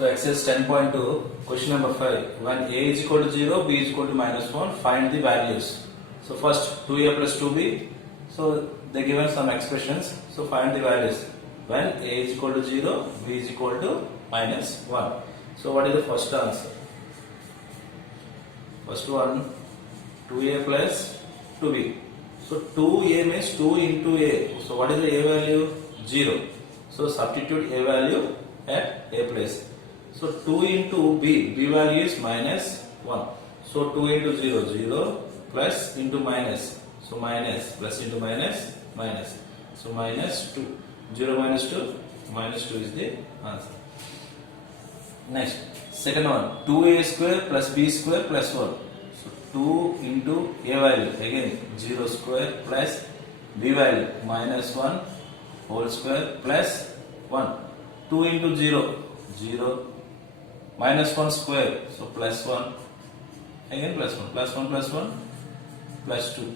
So exercise 10.2, question number 5. When a is equal to 0, b is equal to minus 1, find the values. So first 2a plus 2b. So they given some expressions. So find the values. When a is equal to 0, b is equal to minus 1. So what is the first answer? First one, 2a plus 2b. So 2a means 2 into a. So what is the a value? 0. So substitute a value at a place. So 2 into b value is minus 1. So 2 into 0, 0 plus into minus. So minus plus into minus, minus. So minus 2. 0 minus 2, minus 2 is the answer. Next, second one, 2a square plus b square plus 1. So 2 into a value, again 0 square plus b value minus 1 whole square plus 1. 2 into 0, 0 minus 1 square, so plus 1, again plus 1, plus 1 plus 1, plus 2.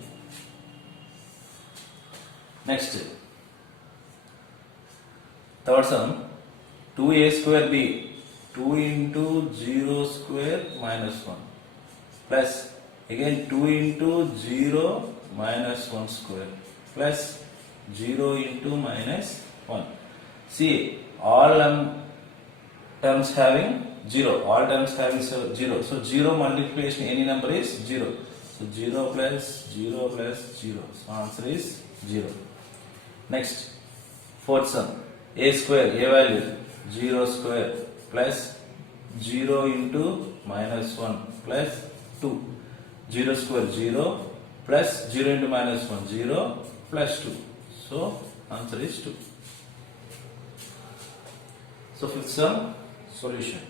Next, third sum, 2a square b, 2 into 0 square minus 1, plus again 2 into 0 minus 1 square, plus 0 into minus 1. See, all terms having 0, all terms having 0. So 0 multiplication any number is 0. So 0 plus 0 plus 0. So answer is 0. Next, fourth sum, a square, a value 0 square plus 0 into minus 1 plus 2. 0 square 0 plus 0 into minus 1, 0 plus 2. So answer is 2. So fifth sum, solution.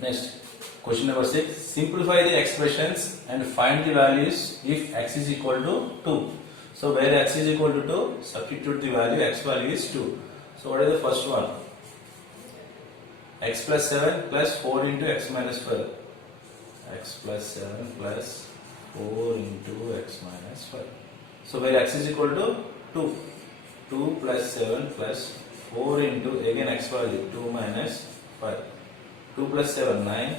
Next, question number 6. Simplify the expressions and find the values if x is equal to 2. So where x is equal to 2, substitute the value, x value is 2. So what is the first one? X plus 7 plus 4 into x minus 5. X plus 7 plus 4 into x minus 5. So where x is equal to 2. 2 plus 7 plus 4 into again x value 2 minus 5. 2 plus 7 9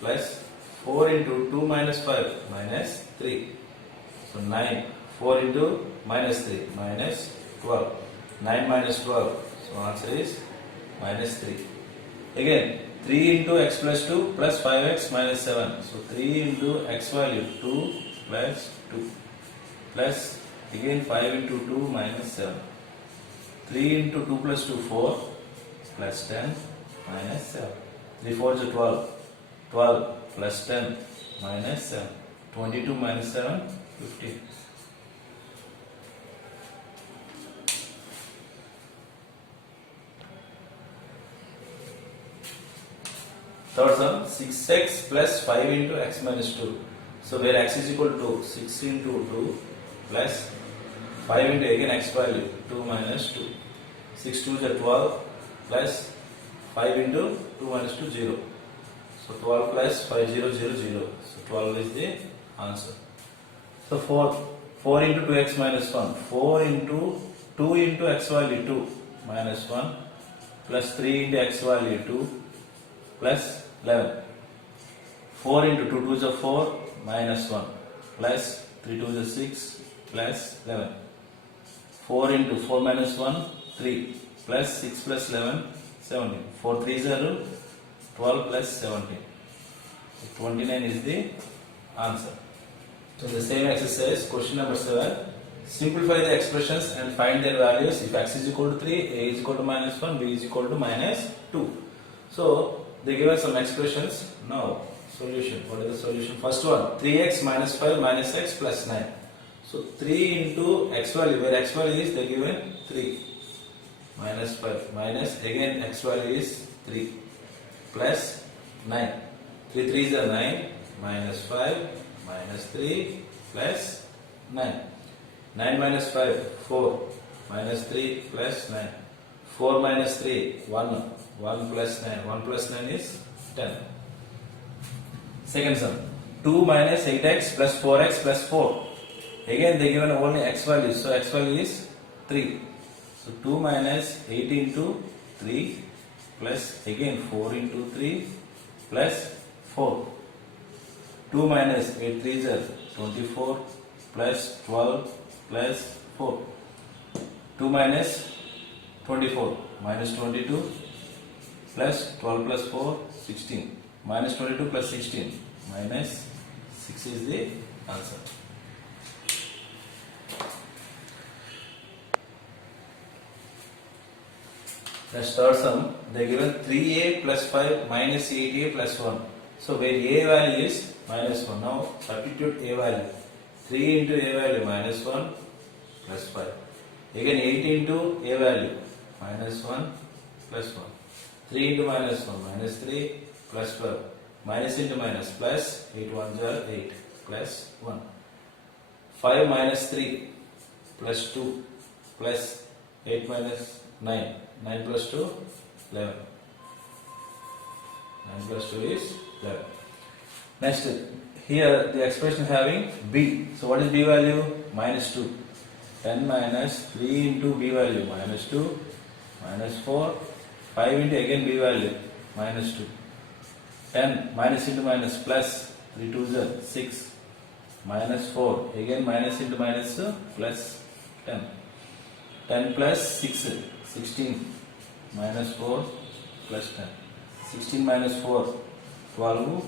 plus 4 into 2 minus 5 minus 3. So 9 4 into minus 3 minus 12. 9 minus 12. So answer is minus 3. Again 3 into x plus 2 plus 5x minus 7. So 3 into x value 2 plus 2 plus again 5 into 2 minus 7. 3 into 2 plus 2 4 plus 10 minus 7. 3 4 is 12. 12 plus 10 minus 7. 22 minus 7, 15. Third sum, 6x plus 5 into x minus 2. So where x is equal to 6 into 2 plus 5 into again x value 2 minus 2. 6 2 is 12 plus 5 into 2 minus 2 0. So 12 plus 5 0 0 0. So 12 is the answer. So 4 into 2x minus 1. 4 into 2 into x value 2 minus 1 plus 3 into x value 2 plus 11. 4 into 2 2 is 4 minus 1 plus 3 2 is 6 plus 11. 4 into 4 minus 1 3 plus 6 plus 11 17. 4 3 is 12 plus 17. So 29 is the answer. So the same exercise, question number 7. Simplify the expressions and find their values if x is equal to 3, a is equal to minus 1, b is equal to minus 2. So they give us some expressions. Now solution. What is the solution? First one, 3x minus 5 minus x plus 9. So 3 into x value, where x value is they given 3 minus 5 minus again x value is 3 plus 9. 3 3 is 9 minus 5 minus 3 plus 9. 9 minus 5 4 minus 3 plus 9. 4 minus 3 1 1 plus 9. 1 plus 9 is 10. Second sum, 2 minus 8x plus 4x plus 4. Again they given only x value, so x value is 3. So 2 minus 8 into 3 plus again 4 into 3 plus 4. 2 minus 8 3s are 24 plus 12 plus 4. 2 minus 24 minus 22 plus 12 plus 4 16. Minus 22 plus 16 minus 6 is the answer. Next third sum, they given 3a plus 5 minus 8a plus 1. So where a value is minus 1. Now substitute a value. 3 into a value minus 1 plus 5. Again 8 into a value minus 1 plus 1. 3 into minus 1 minus 3 plus 12. Minus into minus plus 8 1s are 8 plus 1. 5 minus 3 plus 2 plus 8 minus 9. 9 plus 2 11. 9 plus 2 is 11. Next, here the expression having b. So what is b value? Minus 2. 10 minus 3 into b value minus 2 minus 4. 5 into again b value minus 2. 10 minus into minus plus 3 2s are 6 minus 4 again minus into minus plus 10. 10 plus 6 16 minus 4 plus 10. 16 minus 4 12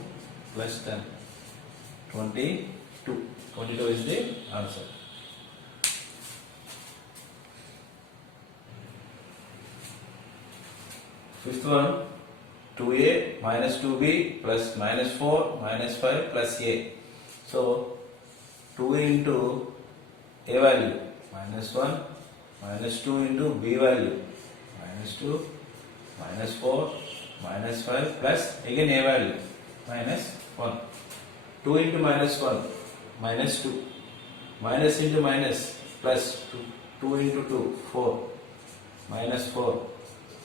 plus 10 22. 22 is the answer. Fifth one, 2a minus 2b plus minus 4 minus 5 plus a. So 2a into a value minus 1 minus 2 into b value minus 2 minus 4 minus 5 plus again a value minus 1. 2 into minus 1 minus 2 minus into minus plus 2 into 2 4 minus 4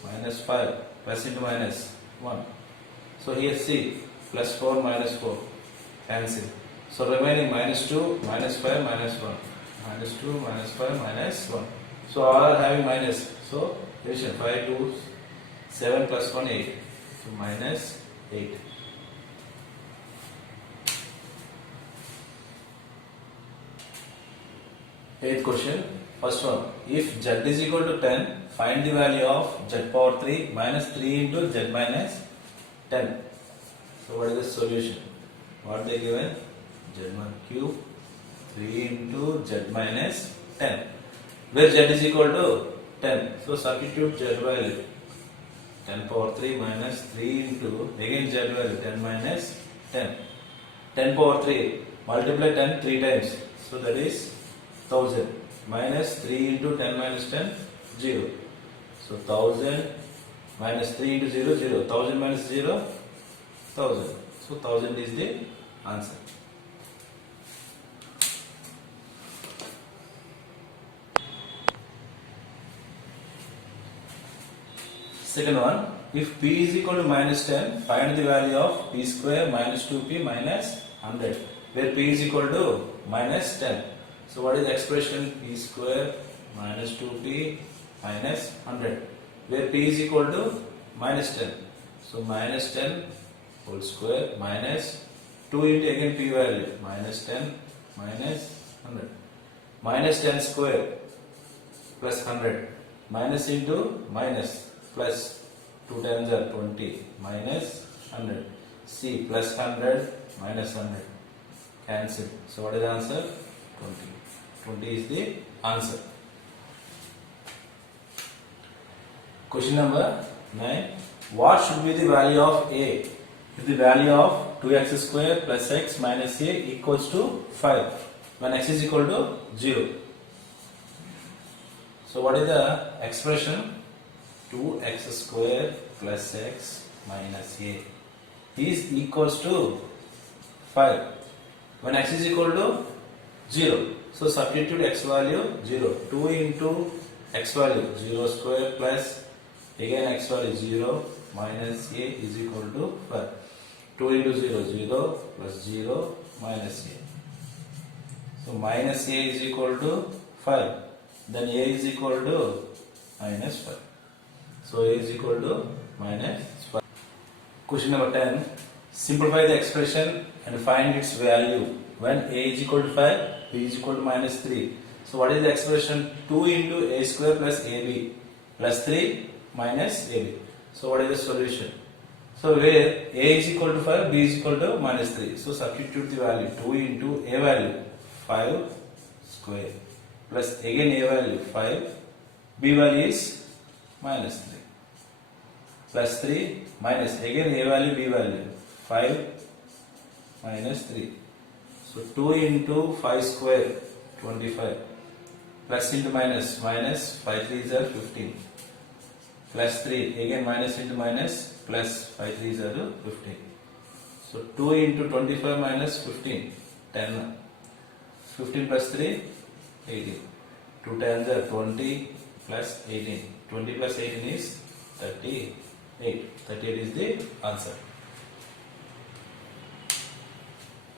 minus 5 plus into minus 1. So here see plus 4 minus 4 cancel. So remaining minus 2 minus 5 minus 1 minus 2 minus 5 minus 1. So all are having minus. So division 5 2 7 plus 1 8. So minus 8. Eighth question. First one. If z is equal to 10, find the value of z power 3 minus 3 into z minus 10. So what is the solution? What they given? Z1 cube 3 into z minus 10. Where z is equal to 10. So substitute z value. 10 power 3 minus 3 into again z value 10 minus 10. 10 power 3 multiply 10 3 times. So that is 1000 minus 3 into 10 minus 10 0. So 1000 minus 3 into 0 0. 1000 minus 0 1000. So 1000 is the answer. Second one, if p is equal to minus 10, find the value of p square minus 2p minus 100, where p is equal to minus 10. So what is the expression? P square minus 2p minus 100, where p is equal to minus 10. So minus 10 whole square minus 2 into again p value minus 10 minus 100. Minus 10 square plus 100 minus into minus plus 2 times are 20 minus 100. C plus 100 minus 100 cancel. So what is the answer? 20. 20 is the answer. Question number 9. What should be the value of a if the value of 2x square plus x minus a equals to 5 when x is equal to 0? So what is the expression? 2x square plus x minus a is equals to 5 when x is equal to 0. So substitute x value 0. 2 into x value 0 square plus again x value 0 minus a is equal to 5. 2 into 0 0 plus 0 minus a. So minus a is equal to 5. Then a is equal to minus 5. So a is equal to minus 5. Question number 10. Simplify the expression and find its value when a is equal to 5, b is equal to minus 3. So what is the expression? 2 into a square plus ab plus 3 minus ab. So what is the solution? So where a is equal to 5, b is equal to minus 3. So substitute the value. 2 into a value 5 square plus again a value 5, b value is minus 3 plus 3 minus again a value b value 5 minus 3. So 2 into 5 square 25 plus into minus 5 3s are 15 plus 3 again minus into minus plus 5 3s are 15. So 2 into 25 minus 15 10, 15 plus 3 18, 2 10s are 20 plus 18, 20 plus 18 is 38. 38 is the answer.